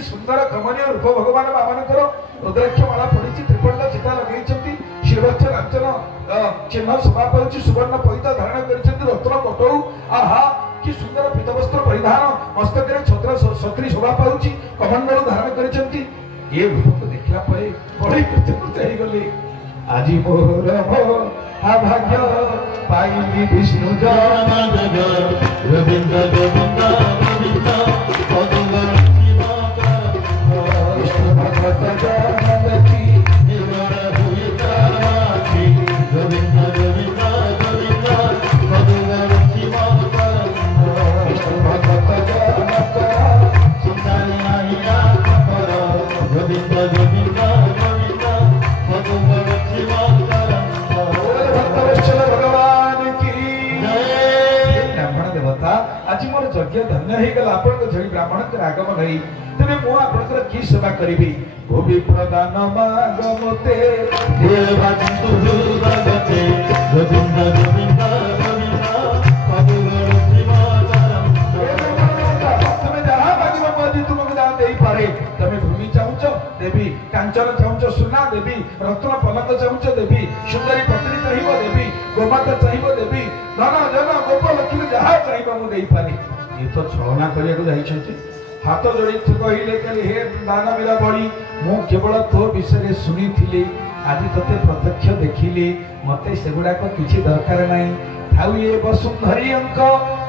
कि सुंदर कमनीय रूप भगवान बामनकर रुद्राक्ष माला पड़ी त्रिपंड चिता लगे शिवच्छ लांछन चिन्ह शोभा पाऊँ सुवर्ण पैत धारण कर रत्न कटौ आहा कि सुंदर पीतवस्त्र परिधान मस्तक छत्र छत्री शोभा पाऊँ कमंडल धारण कर ये रूप को देखला बड़े कृतकृत हो गले आज मोर भाग्य पाइली विष्णु गोविंद गोविंद गोविंद विष्णु भगवत जानकी गोविंद गोविंद गोविंद विष्णु भगवत जानक गोविंद गोविंद गोविंद भगवान की ब्राह्मण देवता आज मोर यज्ञ धन्य हो गला आपण झड़ी ब्राह्मण के आगमन है तेरे मु आपनकर की सेवा करिबी भूमि प्रदान मागमते देवांतु भगते गोविंद गोविंद गोविंद तमे जहाँ मागिब मोदी तुमको दान देई पारे तमे भूमि चाहुच देवी कांचन चाहुच सुना देवी रत्न पलक चाहुच देवी सुंदरी पत्नी चाहिए देवी गोमाता चाहिए देवी धन जन गोप लक्ष्मी जहाँ चाहिए मु देई पारे ये तो छलना करिया को जाई हाथ जोड़ी कहले कहले हे दानवीर बड़ी मु केवल तो विषय शुणी थी आज तते प्रत्यक्ष देखिली मते सेगुड़ाक किसी दरकार नहीं थाउ ये वसुंधरी अंक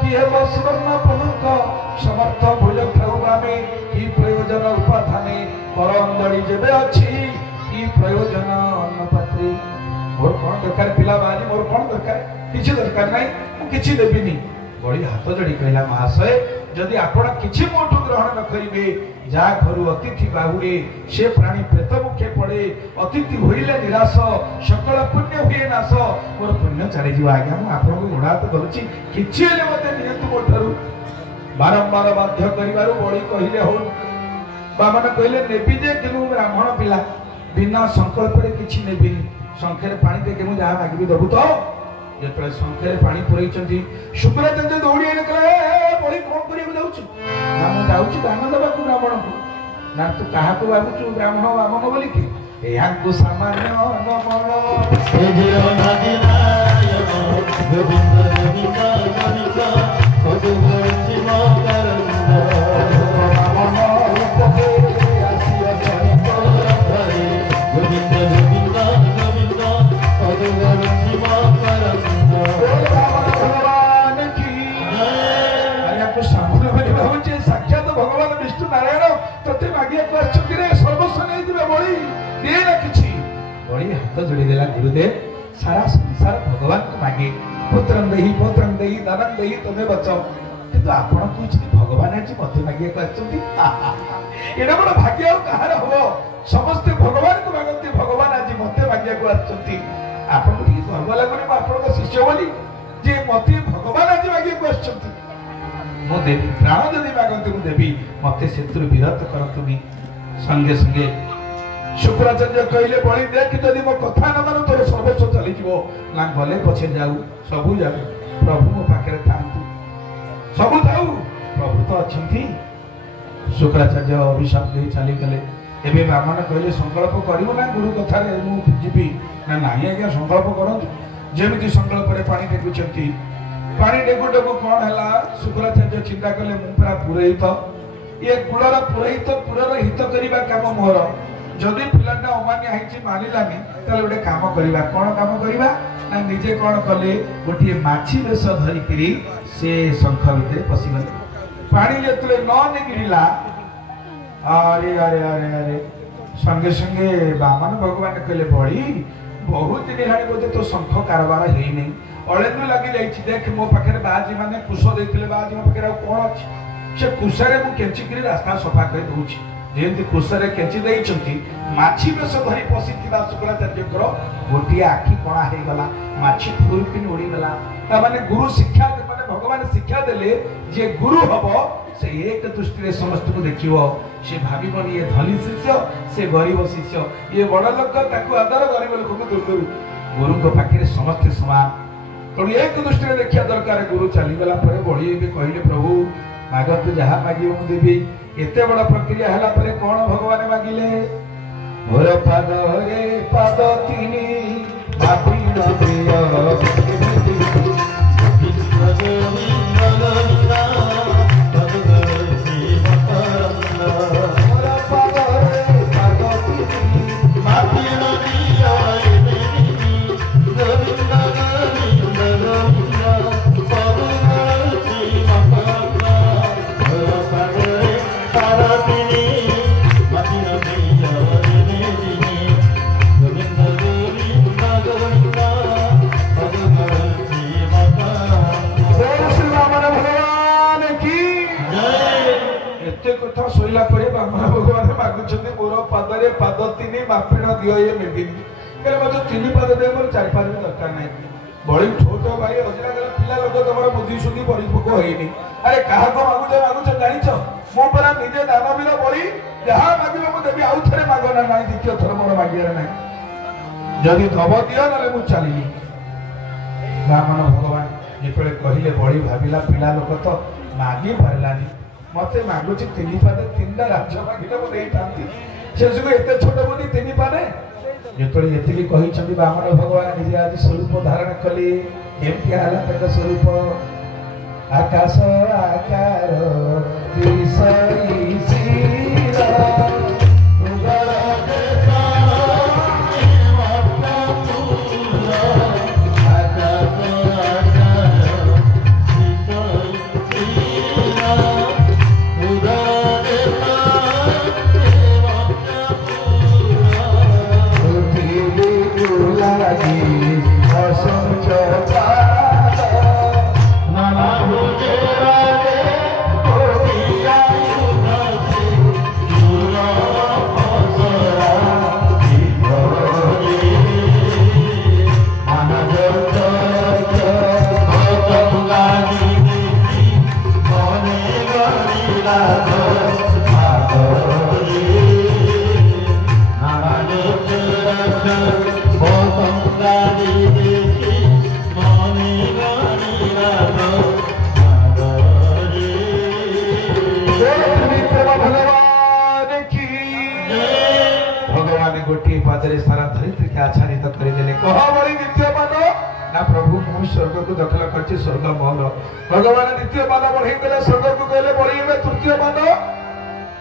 कि हे वसुवर्ण पलंक समर्थ भोज थाउ आमे कि प्रयोजन उपाधाने पर अंजलि जेबे अछि कि प्रयोजन अन्नपात्री मोर कौन दरकार पिला बाजी मोर कौन दरकार किसी दरकार नहीं मु किसी देबिनी बड़ी हाथ जोड़ी कहला महाशय जदि आपण किछि मोठु ग्रहण न करिवे जा घरु अतिथि बाहुरे से प्राणी प्रेत मुखे पड़े अतिथि होइले निराश सकल पुण्य हुए नाश मोर पुण्य चली जीवा आज्ञा मु आपन को गुणात करूची किछि हेले मते नियंतु मोठरु बारंबार बाध्य करिवारु बड़ी कहिले हो बामन कहिले नेबी जे किनु ब्राह्मण पिला बिना संकल्प रे किछि नेबिनी संखेर पानी ते केमु जा मागिबी दबु तो जेतले संखेर पानी पुरैचंती शुक्राचार्य दौड़ी आने कहले बड़ी कोन करिया जाउछु ना मु जाउछु दान दबा को ब्राह्मण को ना तू काहा को बाबुछु ब्राह्मण बामन बोली कि एहाकु सामान्य नमन हे जीव नदी नारायण गोविंद गोविंद गोविंद गोविंद शिव बामन रूपके आसिया चरित करे गोविंद गोविंद गोविंद गोविंद शिव भगवान की आयाकु सामने बोली भाबुचे साक्षात भगवान विष्णु नारायण तते मागिया को आछंती रे सर्वस्व नै दिबे बळी दे ना किछि बळी हाथ जोड़ी देला गुरुदेव सारा संसार भगवान को मागे पुत्रं देहि दानं देहि तमे बचाओ किंतु आपण कुछ भगवान आज मते मागिया को आछंती एडा बड़ भाग्य कहार हो समस्त भगवान को मागंती भगवान आज मते मागिया को आछंती आपण को गर्व लागुनी आपण को शिष्य बोली जे मते भगवान आज मागिया को आछंती मो देवी प्राण जदि मागंती मु देवी मते सेतुर विरत करतुनी संगे संगे शुक्राचार्य कहले बड़ी देख जदि मो कथा न मानु तोर सर्वस्व चली जीवो ना गले पछे जाऊ सबु जाऊ प्रभु मो पाखरे थांतु सबु जाऊ प्रभु तो अछंती शुक्राचार्य अभिशाप दे चली गले एबे ब्राह्मण कहले संकल्प करिवो ना गुरु कथा रे मु जीवी ना नाही आज्ञा संकल्प करंतु जेमिति संकल्प रे पानी टेकुचंती पानी डेगु डेगु कौन है शुक्राचार्य चिंता कले मु पूरा पुरोहित ये कुलर पुरोहित पुरर हित करिबा काम मोर जदि पिलाटा अमान्य हाइछि मानिलानी तले गोटे काम करिबा कोन काम करिबा ना निजे कोन कले गोटे माछी बेस धरि करी से शंख भितर पसि गले पानी जेतले न निगिला अरे अरे अरे अरे संगे संगे बामन भगवान कहले बड़ी बहुत दिन हेलानी बोधे तो शंख कारबार हेई नै अळेनु लागि जाइछि देख मो पाखरे बाजी माने कुश देथिले बाजी मो पाखरे कोन अछि से कुशरे मु केंची करी रास्ता सफा कर दउछि जेंति कुशरे केंची दैछंती माछी बेस धरि पसिथिबा शुक्राचार्यकर गोटिया आखि कोणा हे गला माछी फुरपिन उड़ी गला ता माने गुरु शिक्षा माने भगवान शिक्षा देले जे गुरु हबो से एक दृष्टि रे समस्त को देखिवो से भाबिबो ये धनी शिष्य से गरीब शिष्य ये बड़ लोक ताकू आदर गरीब लोक को दूर दूर गुरु को पाखरे समस्त समान तो एक दृष्टि रे देखिया दरकार गुरु चली गला परे बड़ी भी कहले प्रभु ମାଗନ୍ତୁ ଯାହା ମାଗିବ ମୁଁ ଦେବି। ଏତେ ବଡ଼ ପ୍ରକ୍ରିୟା ହେଲା ପରେ କଣ ଭଗବାନ ମାଗିଲେ? ମୋର ପାଦରେ ପାଦ ତିନି ମାଟି ନଦିଅ ଶୋଇଲା ପରେ ବାମନ ଭଗବାନ ମାଗୁଛନ୍ତି ମୋର ପାଦରେ ପାଦ ତିନି ମାପିଣ ଦିଅ ଇଏ ନେବିନି। କହିଲେ ମୋତେ ତିନି ପାଦ ଦେବେ, ମୋର ଚାରି ପାଦ ବି ଦରକାର ନାହିଁ। ବଳି ଛୋଟ ଭାଇ ଅଜିରା ଗଲେ ପିଲା ଲୋକ ତମର ବୁଦ୍ଧି ସୁଦ୍ଧି ପରିପକ୍ୱ ହେଇନି। ଆରେ କାହାକୁ ମାଗୁଛ ଜାଣିଛ? ମୁଁ ପରା ନିଜେ ଦାନବୀର ବଳି, ଯାହା ମାଗିବ ମୁଁ ଦେବି। ଆଉ ଥରେ ମାଗ ନା ନାହିଁ, ଦ୍ୱିତୀୟ ଥର ମୋର ମାଗିବାର ନାହିଁ। ଯଦି ଦବ ଦିଅ, ନହେଲେ ମୁଁ ଚାଲିଲି। ବାମନ ଭଗବାନ ଯେତେବେଳେ କହିଲେ ବଳି ଭାବିଲା ପିଲା ଲୋକ ତ ମାଗି ପାରିଲାନି, ମତେ ମାଗୁଛି ତିନି ପାଦେ, ତିନିଟା ରାଜ୍ୟ ମାଗିଲେ ମୁଁ ଦେଇଥାନ୍ତି। ସେ ସବୁ ଏତେ ଛୋଟ ବୁଦ୍ଧି ତିନି ପାଦେ। ଯେତେବେଳେ ଏତିକି କହିଛନ୍ତି ବାମନ ଭଗବାନ ନିଜେ ଆଜି ସ୍ୱରୂପ ଧାରଣ କଲେ। କେମିତି ହେଲା ତାଙ୍କ ସ୍ୱରୂପ? ଆକାଶ ଆକାର सारा धरित्री के आच्छादित करदेले। कह बड़ी द्वितीय पाद ना प्रभु मु स्वर्ग को दखल करछि, स्वर्ग मोर। भगवान द्वितीय पाद बढ़ाई देले, स्वर्ग को कहले बड़ी में तृतीय पाद।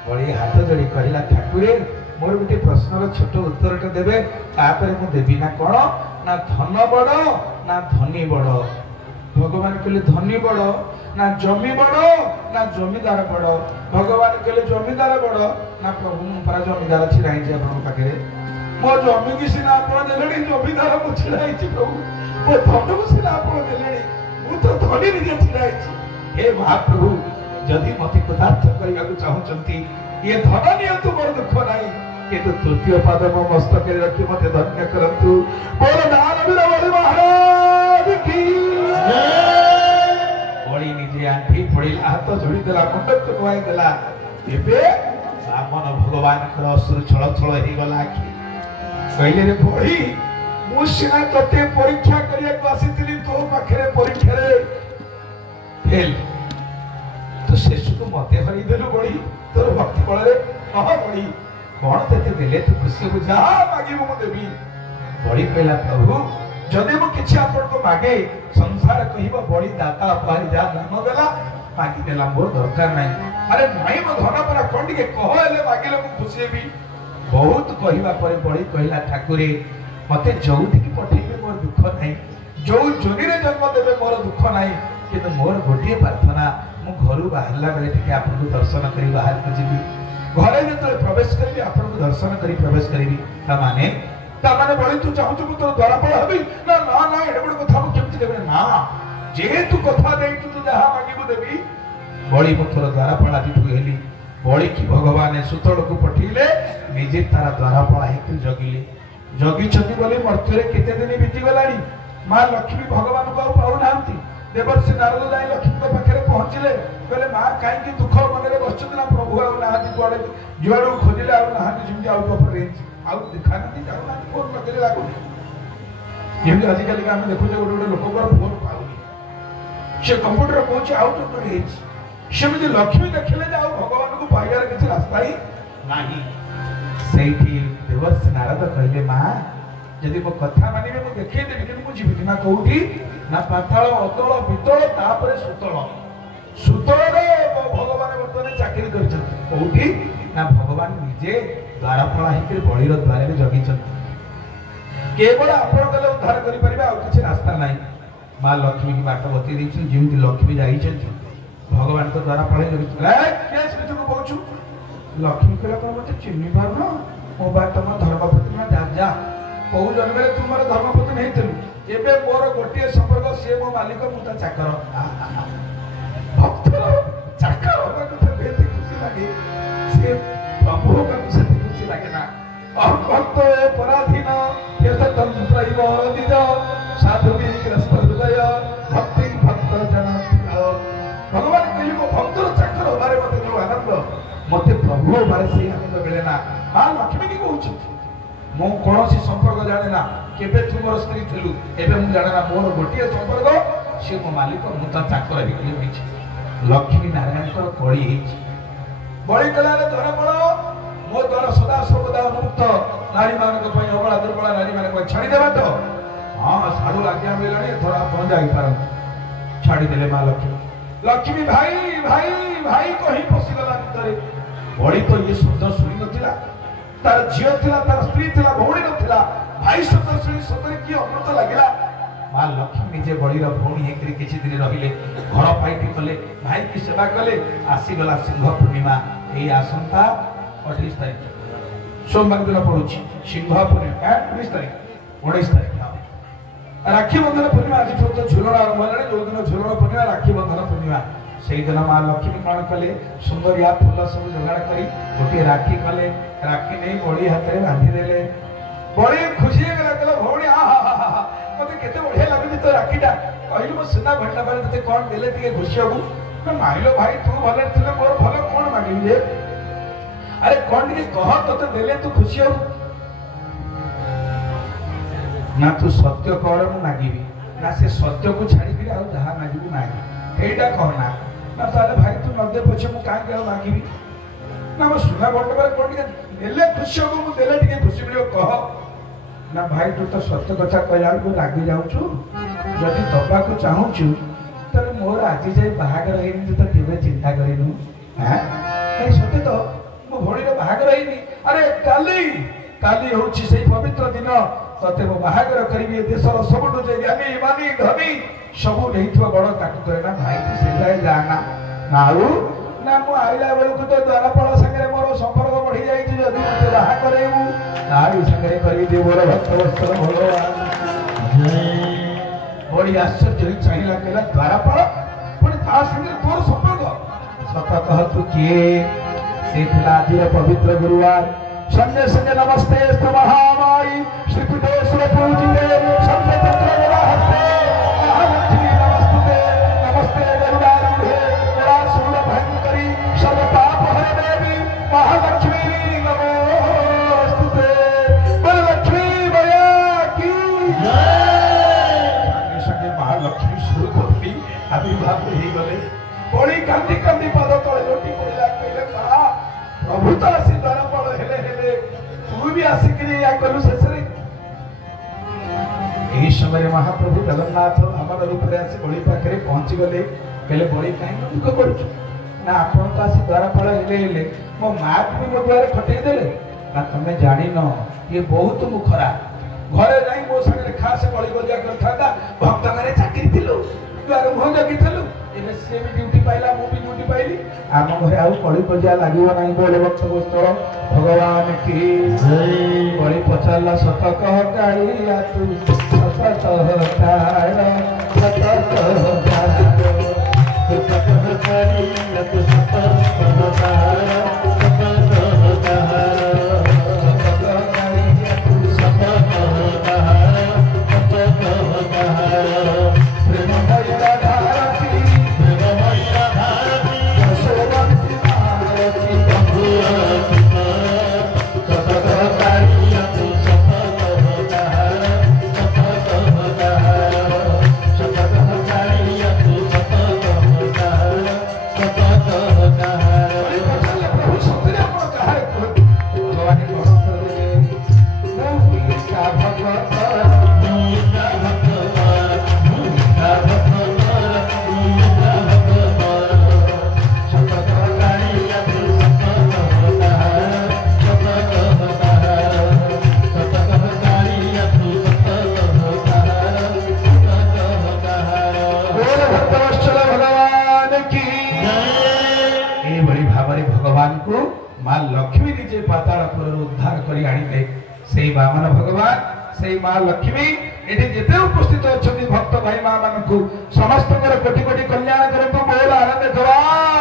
बड़ी हाथ जोड़ी कहला ठाकुरे मोर गोटे प्रश्नर छोट उत्तरटे देबे, तापर मु देबी ना कोन ना धन बड़ ना धनी बड़। भगवान कहले धनी बड़ ना जमी बड़ ना जमीदार बड़। भगवान कहले जमीदार बड़ ना प्रभु मु परा जमीदार छिराई जे आपन पाखरे। मो जमी की सिना आपण देलेनी, जमीदार को छिराई छी प्रभु। मो धन को सिना आपण देलेनी, मु तो धनी निजे छिराई छी। हे महाप्रभु जदि मते पदार्थ करिया को चाहचंती ये धन नियंतु मोर दुख नाही, किंतु तृतीय पाद मो मस्तक रे रखि मते धन्य करंतु। बोल दानवीर बलि महाराज की जय। बलि निजे आंठी पड़िला, हाथ जोड़ी देला, मुंडक नुआई देला। एबे बामन भगवान कर असुर छळ छळ हे गला आखि। कहले रे बलि मु सिना तते परीक्षा करिया को आसीतिली, तो पाखरे परीक्षा रे फेल। तो शेषु को मते हरि देलु बलि, तोर भक्ति बळ रे। कह बलि कोन तेते देले तू खुशी हो जा, मागिबो मु देबी। बलि कहला प्रभु जदि मु किछि आपन को मागे, संसार कहिबो बलि दाता पारि जा नाम देला मागी देला, मोर दरकार नाही। अरे नाही मो धन पर कोन के कह हेले मागिले मु खुशी हेबी। बहुत कहिबा पर बलि कहला ठाकुरे मते जौति की पठेबे मोर दुख नाही, जो जोनी रे जन्म देबे मोर दुख नाही, किंतु मोर गोटिए प्रार्थना मु घरु बाहरला बेले टिके आपन को दर्शन करी बाहर को जीबी। घरे जते प्रवेश करबी आपन को दर्शन करी प्रवेश करबी। ता माने बलि तू चाहू मु तोर द्वारपाल हेबी ना ना ना एडे बड़ कथा मु केमति देबे ना, जे तू कथा देई तू जहा मागिबो देबी। बलि मु तोर द्वारपाल आदि तू हेली। बलि की भगवान सुतळ को पठिले, निजे तारा द्वारपाल हेतु जगिले। जगी छति बोली मर्त्य रे केते दिन बीती गलानी। मां लक्ष्मी भगवान को पाउ नांती। देवर्षि नारद जाई लक्ष्मी के पाखरे पहुंचले, कहले मां काई की दुख मनरे बसछत ना, प्रभु आ नाहाती कोडे जुआडू खोजिले आ नाहाती, जिमि आउट ऑफ रेंज आउ दिखा नहीं जाउ ना, फोन लगले लागो। जेमि आज काली का हम देखु जे गोटे गोटे लोक पर फोन पाउनी, से कंप्यूटर पहुंचे आउट ऑफ रेंज। ସେମିତି ଲକ୍ଷ୍ମୀ ଦେଖିଲେ ଯେ ଆଉ ଭଗବାନଙ୍କୁ ପାଇବାର କିଛି ରାସ୍ତା ହିଁ ନାହିଁ। ସେଇଠି ଦେବର୍ଷି ନାରଦ କହିଲେ ମା ଯଦି ମୋ କଥା ମାନିବେ ମୁଁ ଦେଖେଇଦେବି, କିନ୍ତୁ ମୁଁ ଯିବିନି। ନା କୋଉଠି? ନା ପାତାଳ, ଅତଳ, ବିତଳ, ତାପରେ ସୁତଳ। ସୁତଳରେ ଭଗବାନ ବର୍ତ୍ତମାନ ଚାକିରି କରିଛନ୍ତି। କୋଉଠି? ନା ଭଗବାନ ନିଜେ ଦ୍ୱାରପାଳ ହେଇକରି ବଳିର ଦ୍ୱାରରେ ଜଗିଛନ୍ତି। କେବଳ ଆପଣ ଗଲେ ଉଦ୍ଧାର କରିପାରିବେ, ଆଉ କିଛି ରାସ୍ତା ନାହିଁ। ମା ଲକ୍ଷ୍ମୀକି ବାଟ ବତେଇ ଦେଇଛନ୍ତି। ଯେମିତି ଲକ୍ଷ୍ମୀ ଯାଇଛନ୍ତି ଭଗବାନଙ୍କ ଦ୍ୱାରପାଳ ଜଗିଛନ୍ତି। କହୁଛୁ ଲକ୍ଷ୍ମୀ କହିଲା କଣ ମତେ ଚିହ୍ନି ପାରୁନ? ମୋ ବା ତମ ଧର୍ମପତ୍ନୀ ନା ଯା କୋଉ ଜନ୍ମରେ ତୁ ମୋର ଧର୍ମପତ୍ନୀ ହେଇଥିଲୁ। ଏବେ ମୋର ଗୋଟିଏ ସମ୍ପର୍କ, ସିଏ ମୋ ମାଲିକ, ମୁଁ ତା ଚାକର। ଭକ୍ତର ଚାକର ହବା କଥା ଏତେ ଖୁସି ଲାଗେ, ସିଏ ପ୍ରଭୁ ହବାକୁ ସେତେ ଖୁସି ଲାଗେ ନା। ଭକ୍ତ ପରାଧୀନ ତନ୍ତ୍ରଇବ ନିଜ ସାଧୁ ଗ୍ରସ୍ତ ହୃଦୟ ଭକ୍ତି ଭକ୍ତ ଜନ। ଭଗବାନ କହିଲେ ମୋ ଭକ୍ତର ଚାକର ହବାରେ ମତେ ଯୋଉ ଆନନ୍ଦ, ମତେ ପ୍ରଭୁ ହବାରେ ସେଇ ଆନନ୍ଦ ମିଳେ ନା। ମା ଲକ୍ଷ୍ମୀ କି କହୁଛନ୍ତି ମୁଁ କୌଣସି ସମ୍ପର୍କ ଜାଣେ ନା, କେବେ ତୁ ମୋର ସ୍ତ୍ରୀ ଥିଲୁ, ଏବେ ମୁଁ ଜାଣେ ନା। ମୋର ଗୋଟିଏ ସମ୍ପର୍କ, ସିଏ ମୋ ମାଲିକ, ମୁଁ ତା ଚାକର ହେଇକି ହେଇଛି। ଲକ୍ଷ୍ମୀ ନାରାୟଣଙ୍କର କଳି ହେଇଛି। ବଳି କଲାରେ ଧରାପଳ ମୋ ଦ୍ୱାରା ସଦା ସର୍ବଦା ଉନ୍ମୁକ୍ତ ନାରୀମାନଙ୍କ ପାଇଁ, ଅବଳା ଦୁର୍ବଳା ନାରୀମାନଙ୍କ ପାଇଁ ଛାଡ଼ିଦେବା ତ? ହଁ ସାଡୁ ଆଜ୍ଞା ମିଳିଲାଣି, ଏଥର ଆପଣ ଯାଇପାରନ୍ତି। ଛାଡ଼ିଦେଲେ ମା ଲକ୍ଷ୍ମୀ। ଲକ୍ଷ୍ମୀ ଭାଇ ଭାଇ ଭାଇ କହି ପଶିଗଲା ଭିତରେ। ବଳି ତ ଇଏ ଶବ୍ଦ ଶୁଣି ନଥିଲା, ତାର ଝିଅ ଥିଲା, ତାର ସ୍ତ୍ରୀ ଥିଲା, ଭଉଣୀ ନଥିଲା। ଭାଇ ଶବ୍ଦ ଶୁଣି ସତରେ କି ଅମୃତ ଲାଗିଲା। ମା ଲକ୍ଷ୍ମୀ ନିଜେ ବଳିର ଭଉଣୀ ହେଇକରି କିଛି ଦିନ ରହିଲେ, ଘର ପାଇଟି କଲେ, ଭାଇ କି ସେବା କଲେ। ଆସିଗଲା ସିଂହ ପୂର୍ଣ୍ଣିମା, ଏଇ ଆସନ୍ତା 28 ତାରିଖ सोमवार दिन पड़ू सिंह पूर्णिमा 19 तारीख 19 तारीख राखी बंधन पूर्णिमा आज तो झुलण आरंभ है जो दिन झुलण पूर्णिमा राखी बंधन पूर्णिमा से दिन माँ लक्ष्मी कौन कले सुंदरिया फूल सब जोगाड़ कर गोटे राखी कले राखी नहीं बड़ी हाथ में बांधिदेले बड़ी खुशी कहला भौणी मत के बढ़िया लगे तो राखीटा कहली मो सुना घंटा पर ते कौन देले टे खुशी हबू माइलो भाई तू भले थे मोर भल कौन मांगि जे अरे कौन टे कह तो देले तू खुशी हबू ना तू सत्य कर मु मांगीबी ना से सत्य को छाड़ी आ जहाँ मांगीबी मांगी एटा कहना ना ताले भाई तू न दे पछे मु काहे के मांगीबी ना मो सुना घंटा पर कौन टे देले खुशी हबू मु देले टे खुशी मिलियो कह ना भाई तू तो सत्य कथा कहला को रागी जाऊछु जदि दबा को चाहूछु तले मोर आज जाय बाहागर हेनी तो केबे चिंता करिनु हां ए सत्य तो मो भोणी रे बाहागर हेनी अरे काली काली होछि सेई पवित्र दिन तते मो बाहागर करिबी देशर सबटु जे ज्ञानी मानी धनी सबु नेहिथवा बड़ ताकू करे ना भाई तू से जाय जाना नाउ ना मु आइला बेलु तो द्वारपाल संगे मोर संपर्क बढ़ी जाई छि जदि मते बाहा करेबू तारी संगे करी दे मोर भक्त वस्त्र भगवान बड़ी आश्चर्य होई चाहिला केला द्वारपाल पण ता संगे तोर संपर्क सत कह तू किए से थिला आजिर पवित्र गुरुवार संगे संगे नमस्ते महामाई श्री पीठेश्वर पूजिते संगे चंद्र विवाहस्ते महालक्ष्मी नमस्ते नमस्ते गरुडारूढ़े निरासुर भयंकरी सर्व पाप हरे देवी महालक्ष्मी नमोस्तुते बोल लक्ष्मी मैया की जय संगे महालक्ष्मी सुर कोठी आविर्भाव हो गले बड़ी कांदी कांदी पद तले लोटी पड़िला कहले कहा प्रभु तो आसी द्वारपाल हेले हेले तू भी आसिकरी या कलु शेषरे एही समय महाप्रभु जगन्नाथ हमर रूप रे आसी बड़ी पाखरे पहुंची गले कहले बड़ी काहे दुख करूछ ना आपण तो आसी द्वारपाल हेले हेले मो मां भी मो द्वारे खटेई देले ना तमे जानि न ये बहुत मुखरा घरे जाई मो संगे खास बड़ी बलिया करथादा भक्त घरे चाकरी थिलु द्वार मुह जगी थिलु एबे से भी ड्यूटी पाइला मु भी ड्यूटी पाइली आम घरे आउ कली बजिया लागिबो नाही बोले भक्त गोस्तर भगवान की जय बड़ी पचारला सत कह कालिया तू सत कह काड़ा सत कह काड़ा तू सत कह कालिया तू सत कह काड़ा सत कह काड़ा सत कह कालिया तू सत कह काड़ा सत कह काड़ा प्रेम भैया धारती प्रेम भैया धारती यशोवंती महारती बंधुरती सत कह कालिया तू सत कह काड़ा सत कह काड़ा सत कह कालिया तू सत कह काड़ा सत भगवान को माँ लक्ष्मी निजे पाताल उद्धार कर आनिले से वामन भगवान से माँ लक्ष्मी ये जिते उपस्थित अच्छा भक्त भाई माँ मान समस्त कोटि कोटि कल्याण करतु बोल आनंद जवान